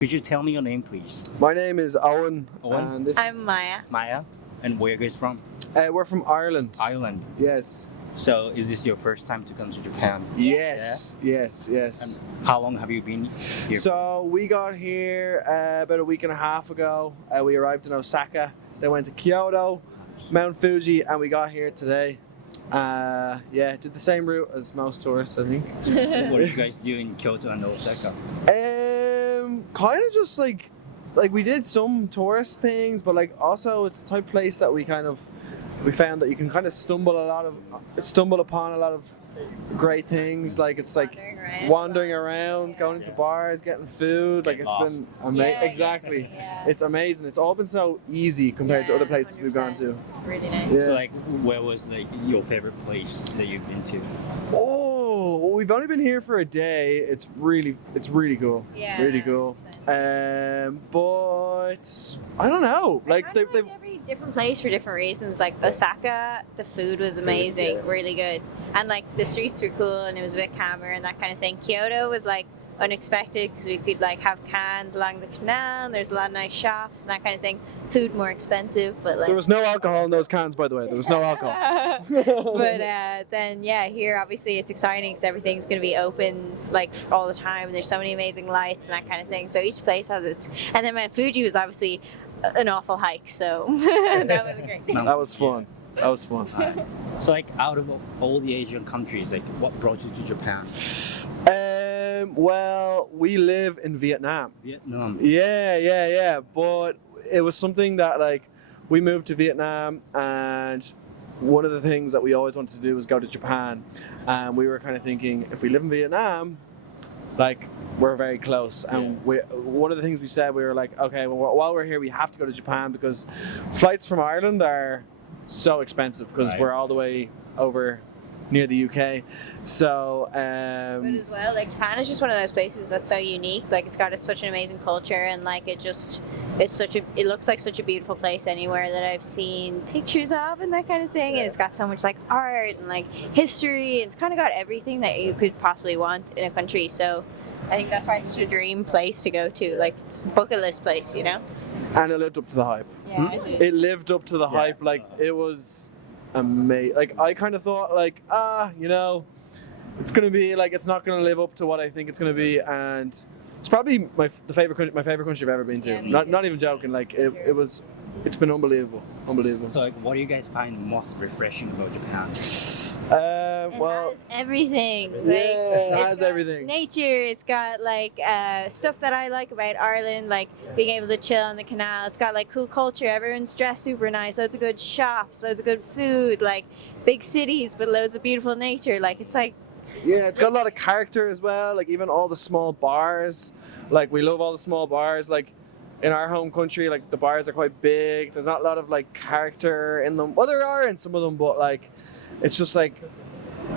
Could you tell me your name, please? My name is Owen. Owen? And this I'm is, Maya. Maya? And where are you guys from? we're from Ireland. Ireland. Yes. So is this your first time to come to Japan? Yes. Yes. And Yes. how long have you been here? So we got here about a week and a half ago. We arrived in Osaka. Then went to Kyoto, Mount Fuji, and we got here today. Yeah, did the same route as most tourists, I think. What did you guys do in Kyoto and Osaka? Kind of just like we did some tourist things, but like also it's the type of place that we found that you can kind of stumble upon a lot of great things. Like it's like wandering around, going to bars, getting food. Like it's been amazing. Yeah, exactly. yeah. It's amazing. It's all been so easy compared to other places we've gone 100%. to. Really nice. Yeah. So like, where was like your favorite place that you've been to? Oh, well, we've only been here for a day. It's really cool. Yeah, Really cool. 100%. But I don't know. Like I they kinda like every different place for different reasons. Like Osaka, the food was amazing, yeah. really good, and like the streets were cool and it was a bit calmer and that kind of thing. Kyoto was like unexpected because we could like have cans along the canal. And there's a lot of nice shops and that kind of thing. Food more expensive, but like there was no alcohol in those cans, by the way. There was no alcohol. but then yeah, here obviously it's exciting because everything's going to be open like all the time and there's so many amazing lights and that kind of thing, so each place has its, and then Mount Fuji was obviously an awful hike, so that was great. That was fun. That was fun. So like, out of all the Asian countries, like what brought you to Japan? Well, we live in Vietnam. Vietnam. Yeah. But it was something that like we moved to Vietnam, and one of the things that we always wanted to do was go to Japan, and we were kind of thinking if we live in Vietnam, like we're very close. And one of the things we said, we were like, okay, well, while we're here, we have to go to Japan because flights from Ireland are so expensive because we're all the way over near the UK. So But as well, like Japan is just one of those places that's so unique. Like it's got such an amazing culture, and like it looks like such a beautiful place anywhere that I've seen pictures of and that kind of thing. And it's got so much like art and like history. It's kind of got everything that you could possibly want in a country. So I think that's why it's such a dream place to go to. Like it's a bucket list place, you know? and it lived up to the hype. Yeah, it did. It lived up to the hype. Like it was amazing. Like I kind of thought like, you know, it's gonna be like, it's not gonna live up to what I think it's gonna be, and it's probably my favorite country I've ever been to. Yeah, Not even joking. Like it's been unbelievable. So like, what do you guys find most refreshing about Japan? It Well, has everything. Like, it it's has got everything. Nature. It's got like stuff that I like about Ireland, like being able to chill on the canal. It's got like cool culture. Everyone's dressed super nice. Loads of good shops. Loads of good food. Like big cities, but loads of beautiful nature. Like it's like. Yeah, it's got a lot of character as well. Like even all the small bars. Like we love all the small bars. Like in our home country, like the bars are quite big. There's not a lot of like character in them. Well, there are in some of them, but like it's just like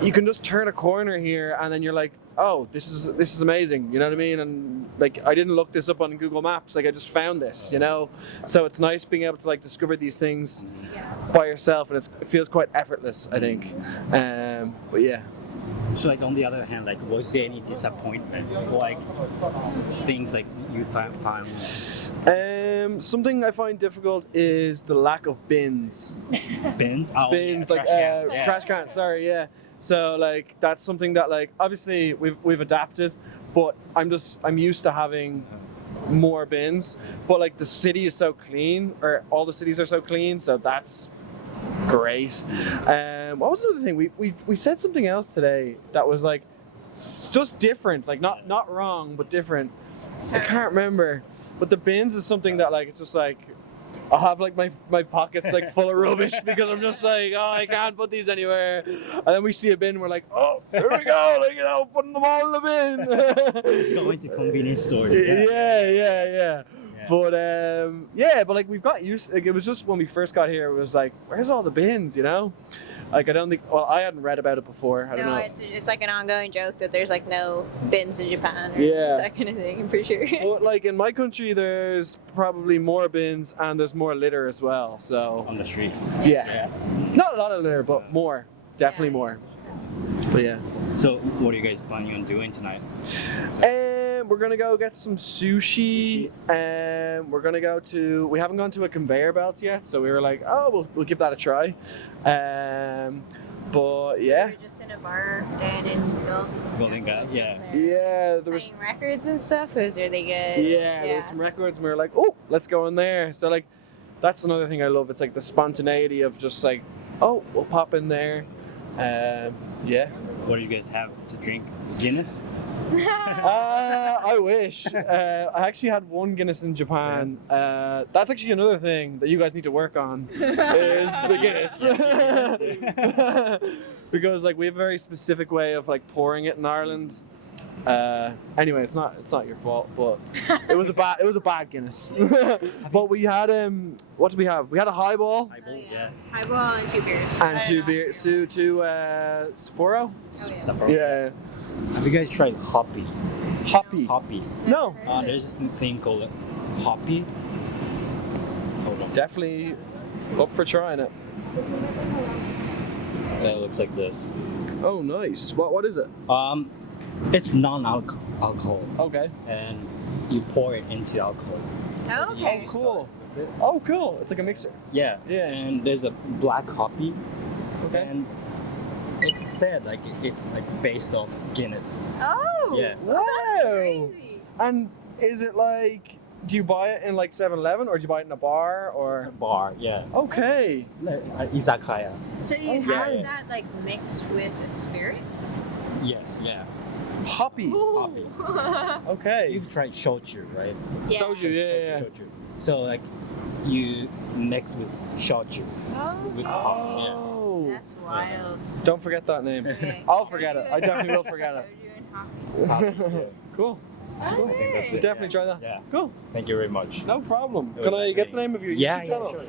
you can just turn a corner here and then you're like, oh, this is amazing. You know what I mean? And like I didn't look this up on Google Maps. Like I just found this, you know. So it's nice being able to like discover these things by yourself, and it feels quite effortless, I think. But yeah. So like, on the other hand, like, was there any disappointment, or like things like you found? Something I find difficult is the lack of bins. Bins? Oh, Bins, yeah, like trash cans. Yeah. trash cans. Sorry, yeah. So like that's something that like obviously we've adapted, but I'm used to having more bins. But like the city is so clean, or all the cities are so clean, so that's great. What was the other thing? We said something else today that was like just different, like not wrong, but different. I can't remember. But the bins is something that like it's just like I'll have like my pockets like full of rubbish because I'm just like, oh, I can't put these anywhere. And then we see a bin, we're like, oh, here we go, like, you know, putting them all in the bin. Going to convenience stores. Yeah. But but like we've got used. Like it was just when we first got here, it was like, where's all the bins? You know, like I don't think. Well, I hadn't read about it before. I don't know. It's like an ongoing joke that there's like no bins in Japan or Yeah. that kind of thing. I'm pretty sure. But like in my country, there's probably more bins and there's more litter as well. So On the street. yeah, not a lot of litter, but more, definitely more. But yeah. So what are you guys planning on doing tonight? We're gonna go get some sushi. We're gonna go to. We haven't gone to a conveyor belt yet, so we were like, oh, we'll give that a try. But yeah. We were just in a bar down in Golden Guy, yeah. Yeah, there was. playing records and stuff. It was really good. Yeah, there was some records, and we were like, oh, let's go in there. So like, that's another thing I love. It's like the spontaneity of just like, oh, we'll pop in there. Yeah. What do you guys have to drink? Guinness? I wish. I actually had one Guinness in Japan. That's actually another thing that you guys need to work on is the Guinness. Because like we have a very specific way of like pouring it in Ireland. Anyway, it's not your fault, but it was a bad Guinness. But we had what did we have? We had a highball Highball, yeah. Highball and 2 beers. and two beers, two Sapporo. Sapporo. Yeah, Have you guys tried hoppy? hoppy. Hoppy. No, There's this thing called hoppy. Hold on. definitely up for trying it. It looks like this. Oh, nice. What is it? It's non-alcohol, Okay. and you pour it into alcohol. Oh, okay. You Cool. start with it. Oh, cool. It's like a mixer. Yeah. Yeah. And there's a black hoppy, Okay. and it's said like it's like based off Guinness. Oh. Yeah. Wow. That's crazy. And is it like, do you buy it in like 7-Eleven or do you buy it in a bar or? Bar, yeah. Okay. Izakaya. So you Yeah, have yeah. that like mixed with a spirit? Yes, yeah. Hoppy. Hoppy. Okay. You've tried shochu, right? Yeah. Soju, yeah. Shochu. So like you mix with shochu with hoppy. Yeah. Oh. That's wild. Don't forget that name. Okay. I'll forget it. I definitely will forget it. Soju and hoppy. Hoppy, yeah. Cool. I think that's it. Definitely try that. Yeah. Cool. Thank you very much. No problem. It Can was I nice get the meeting name of your Yeah, YouTube yeah, channel? sure.